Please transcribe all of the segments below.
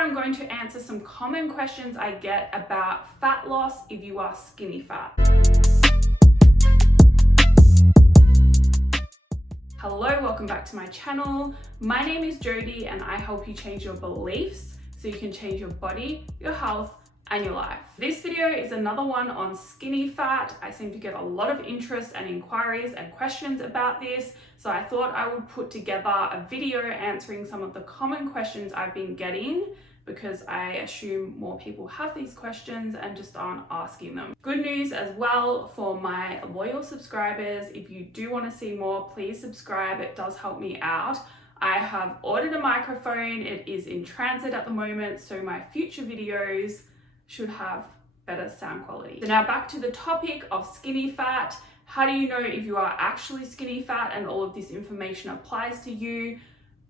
I'm going to answer some common questions I get about fat loss if you are skinny fat. Hello, welcome back to my channel. My name is Jodie and I help you change your beliefs so you can change your body, your health, and your life. This video is another one on skinny fat. I seem to get a lot of interest and inquiries and questions about this, so I thought I would put together a video answering some of the common questions I've been getting, because I assume more people have these questions and just aren't asking them. Good news as well for my loyal subscribers. If you do want to see more, please subscribe. It does help me out. I have ordered a microphone. It is in transit at the moment, so my future videos should have better sound quality. So now back to the topic of skinny fat. How do you know if you are actually skinny fat and all of this information applies to you?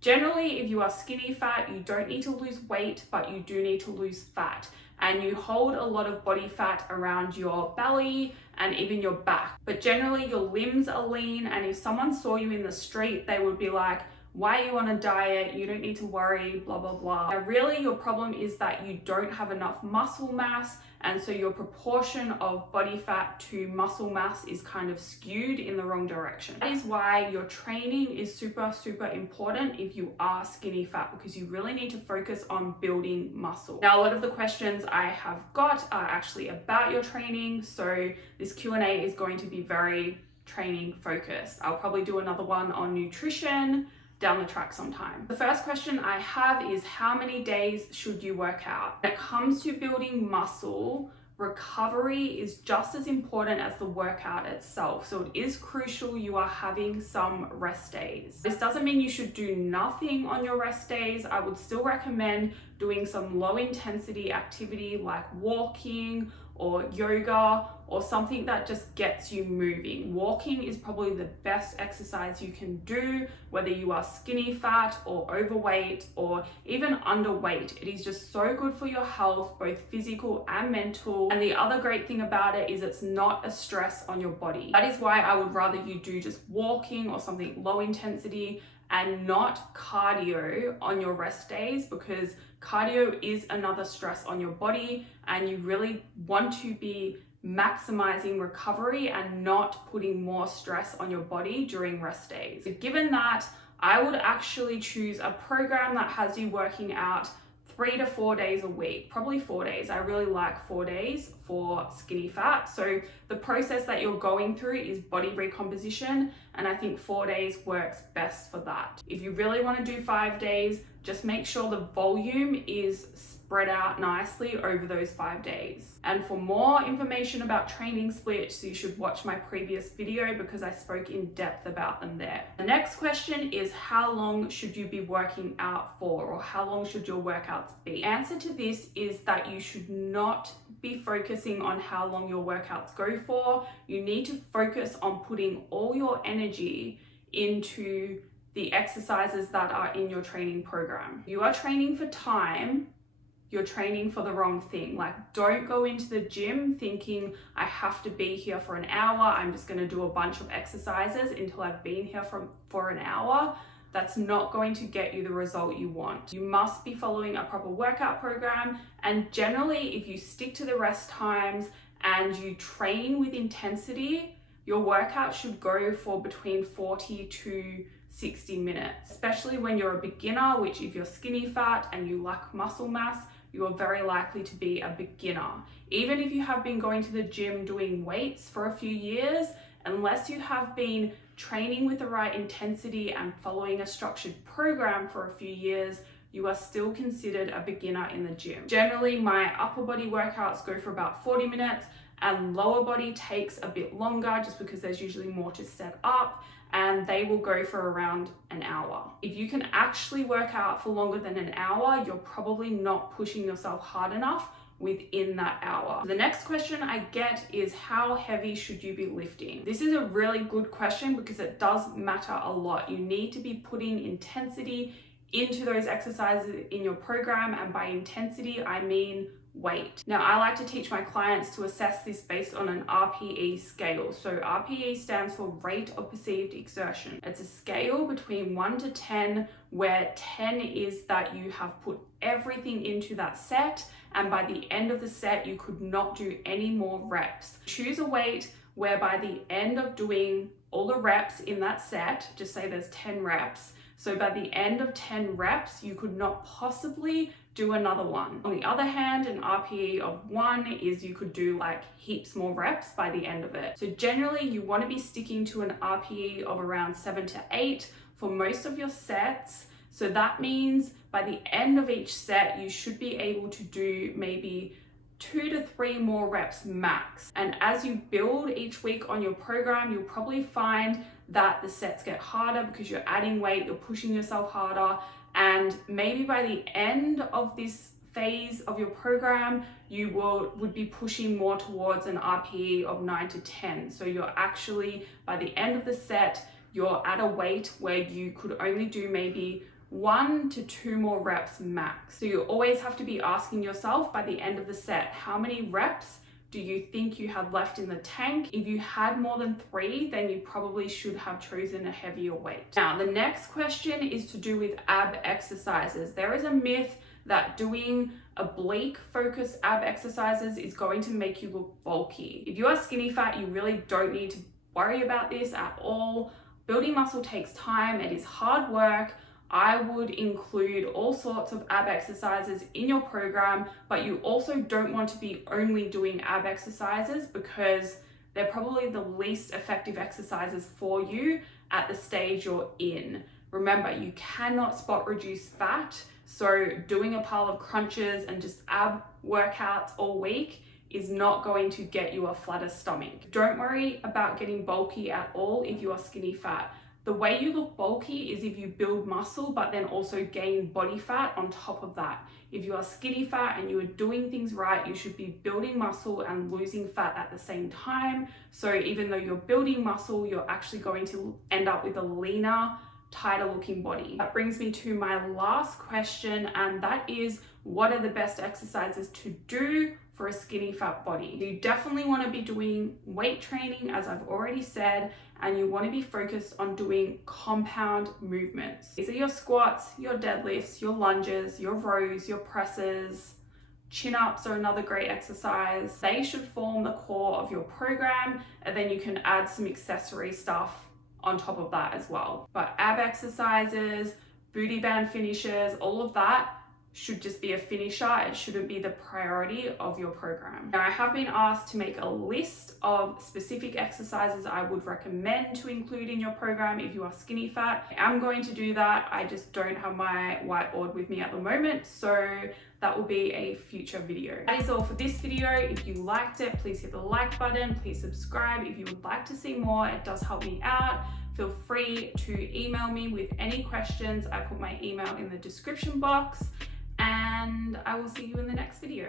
Generally, if you are skinny fat, you don't need to lose weight, but you do need to lose fat. And you hold a lot of body fat around your belly and even your back. But generally your limbs are lean, and if someone saw you in the street, they would be like, why are you on a diet? You don't need to worry, blah, blah, blah. Now, really, your problem is that you don't have enough muscle mass, and so your proportion of body fat to muscle mass is kind of skewed in the wrong direction. That is why your training is super, super important if you are skinny fat, because you really need to focus on building muscle. Now, a lot of the questions I have got are actually about your training, so this Q&A is going to be very training focused. I'll probably do another one on nutrition down the track sometime. The first question I have is, how many days should you work out? When it comes to building muscle, recovery is just as important as the workout itself. So it is crucial you are having some rest days. This doesn't mean you should do nothing on your rest days. I would still recommend doing some low intensity activity like walking or yoga, or something that just gets you moving. Walking is probably the best exercise you can do, whether you are skinny fat or overweight or even underweight. It is just so good for your health, both physical and mental. And the other great thing about it is it's not a stress on your body. That is why I would rather you do just walking or something low intensity and not cardio on your rest days, because cardio is another stress on your body, and you really want to be maximizing recovery and not putting more stress on your body during rest days. So given that, I would actually choose a program that has you working out 3 to 4 days a week, probably 4 days. I really like 4 days for skinny fat. So the process that you're going through is body recomposition, and I think 4 days works best for that. If you really want to do 5 days, just make sure the volume is spread out nicely over those 5 days. And for more information about training splits, you should watch my previous video because I spoke in depth about them there. The next question is, how long should you be working out for, or how long should your workouts be? The answer to this is that you should not be focusing on how long your workouts go for. You need to focus on putting all your energy into the exercises that are in your training program. You are training for time, you're training for the wrong thing. Like, don't go into the gym thinking I have to be here for an hour. I'm just going to do a bunch of exercises until I've been here for an hour. That's not going to get you the result you want. You must be following a proper workout program. And generally, if you stick to the rest times and you train with intensity, your workout should go for between 40 to 60 minutes, especially when you're a beginner, which if you're skinny fat and you lack muscle mass, you are very likely to be a beginner. Even if you have been going to the gym doing weights for a few years, unless you have been training with the right intensity and following a structured program for a few years, you are still considered a beginner in the gym. Generally, my upper body workouts go for about 40 minutes and lower body takes a bit longer just because there's usually more to set up, and they will go for around an hour. If you can actually work out for longer than an hour, you're probably not pushing yourself hard enough within that hour. The next question I get is, how heavy should you be lifting? This is a really good question because it does matter a lot. You need to be putting intensity into those exercises in your program, and by intensity, I mean weight. Now, I like to teach my clients to assess this based on an RPE scale. So RPE stands for rate of perceived exertion. It's a scale between 1 to 10, where 10 is that you have put everything into that set, and by the end of the set, you could not do any more reps. Choose a weight where by the end of doing all the reps in that set, just say there's 10 reps, so by the end of 10 reps, you could not possibly do another one. On the other hand, an RPE of 1 is you could do like heaps more reps by the end of it. So generally you want to be sticking to an RPE of around 7 to 8 for most of your sets. So that means by the end of each set, you should be able to do maybe 2 to 3 more reps max. And as you build each week on your program, you'll probably find that the sets get harder because you're adding weight, you're pushing yourself harder, and maybe by the end of this phase of your program, you would be pushing more towards an RPE of 9 to 10. So you're actually, by the end of the set, you're at a weight where you could only do maybe 1 to 2 more reps max. So you always have to be asking yourself by the end of the set, how many reps do you think you have left in the tank? If you had more than 3, then you probably should have chosen a heavier weight. Now, the next question is to do with ab exercises. There is a myth that doing oblique focused ab exercises is going to make you look bulky. If you are skinny fat, you really don't need to worry about this at all. Building muscle takes time, it is hard work. I would include all sorts of ab exercises in your program, but you also don't want to be only doing ab exercises because they're probably the least effective exercises for you at the stage you're in. Remember, you cannot spot reduce fat, so doing a pile of crunches and just ab workouts all week is not going to get you a flatter stomach. Don't worry about getting bulky at all if you are skinny fat. The way you look bulky is if you build muscle, but then also gain body fat on top of that. If you are skinny fat and you are doing things right, you should be building muscle and losing fat at the same time. So even though you're building muscle, you're actually going to end up with a leaner, tighter looking body. That brings me to my last question, and that is, what are the best exercises to do for a skinny fat body? You definitely want to be doing weight training, as I've already said, and you want to be focused on doing compound movements. These are your squats, your deadlifts, your lunges, your rows, your presses. Chin-ups are another great exercise. They should form the core of your program, and then you can add some accessory stuff on top of that as well. But ab exercises, booty band finishes, all of that should just be a finisher. It shouldn't be the priority of your program. Now, I have been asked to make a list of specific exercises I would recommend to include in your program if you are skinny fat. I am going to do that. I just don't have my whiteboard with me at the moment, so that will be a future video. That is all for this video. If you liked it, please hit the like button. Please subscribe if you would like to see more. It does help me out. Feel free to email me with any questions. I put my email in the description box, and I will see you in the next video.